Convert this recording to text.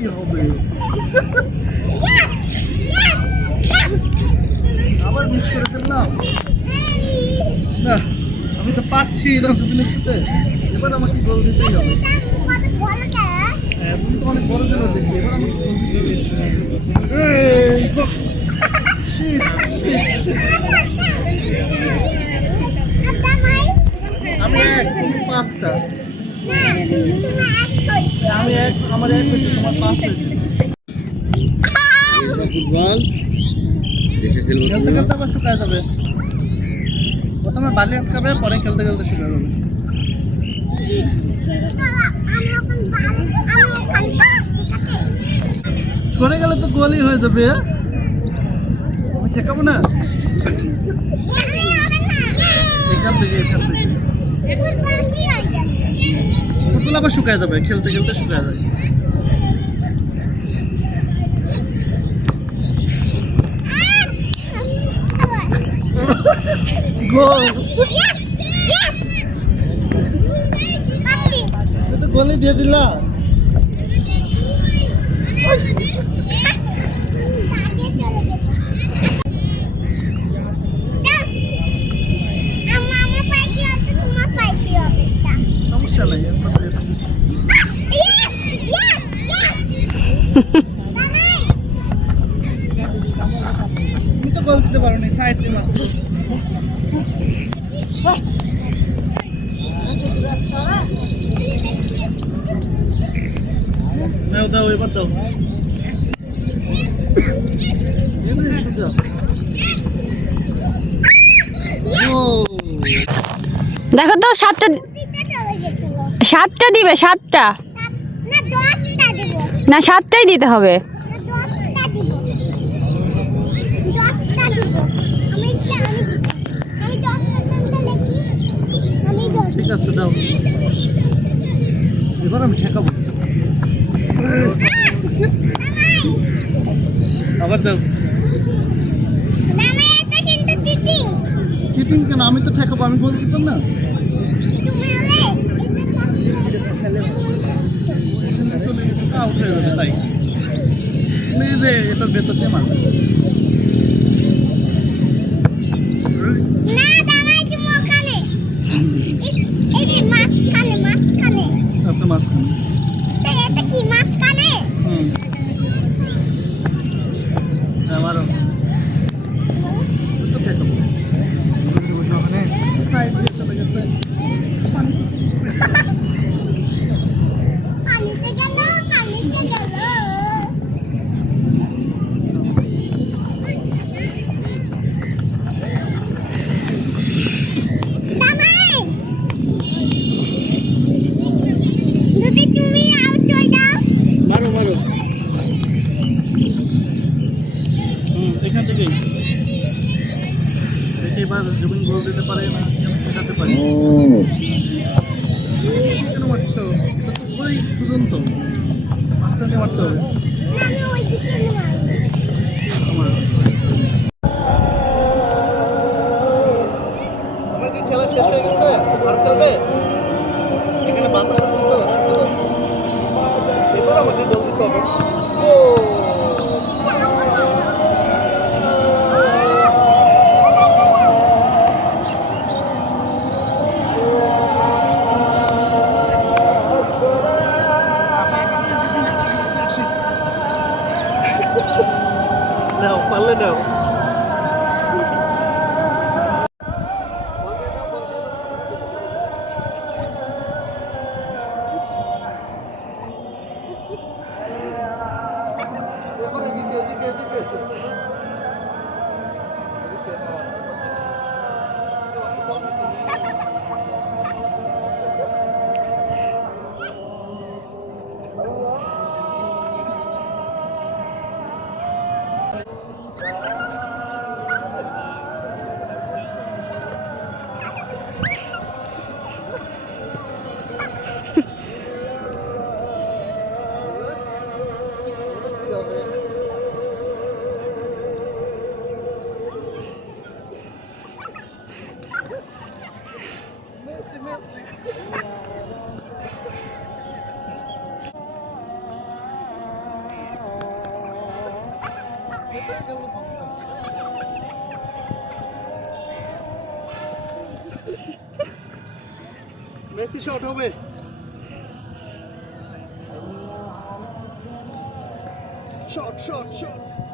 কি হবে? আবার মিস করে ফেললাম। না, আমি তো পারছি না দুদিনের সাথে। এবার আমাকে গোল দিতেই হবে। হ্যাঁ, তুমি তো অনেক বড় খেলোয়াড় দেখছি, এবার আমাকে গোল দিতে হবে। এই, shit, shit, shit. আমি এক, তুমি পাঁচটা। আমি এক, আমার এক হয়েছে, তোমার পাঁচ হয়েছে। ফুটবল দেশে খেলবো, খেলতে খেলতে আবার শুকায় যাবে। প্রথমে বালি আটকাবে, পরে খেলতে খেলতে শুকায় যাবে। সরে গেলে তো গোলই হয়ে যাবে। আমি ঠেকাবো না। এখান থেকে ফুটবল আবার শুকায় যাবে, খেলতে খেলতে শুকায় যাবে। গোল, তো গোলই দিয়ে দিলা। সমস্যা নাই, তুমি তো গোল দিতে পারো নি, সাইড দিয়ে মারছো। দাও দাও, এবার দাও। দেখো তো সাতটা দিবে, সাতটা না, সাতটাই দিতে হবে। ঠিক আছে, দাও। এবার আমি ঠেকাবো। আবার যাও। চিটিং কেন? আমি তো ঠেকাবো, আমি গোল দিতাম না। আউট হয়ে যাবে তাই। এটার ভেতর দিয়ে মারবে। আচ্ছা, মাঝখানে। আমারও তো ঠেকাবো। সাইড দিয়ে চলে গেছে। মারো মারো। এখান থেকেই এবার জুবিন গোল দিতে পারে না, ঠেকাতে পারে। কেন মারছো? ওই পর্যন্ত মাঝখান দিয়ে মারতে হবে। আমার কি খেলা শেষ হয়ে গেছে? আর খেলবে? এখানে বাতাস আছে তো, সুবিধা আছে। এবার আমাকে গোল দিতে হবে। ও নাও, পারলে নাও। এদিকে এদিকে এদিকে এদিকে। ভেতরে গেল মেসি শট হবে শট শট শট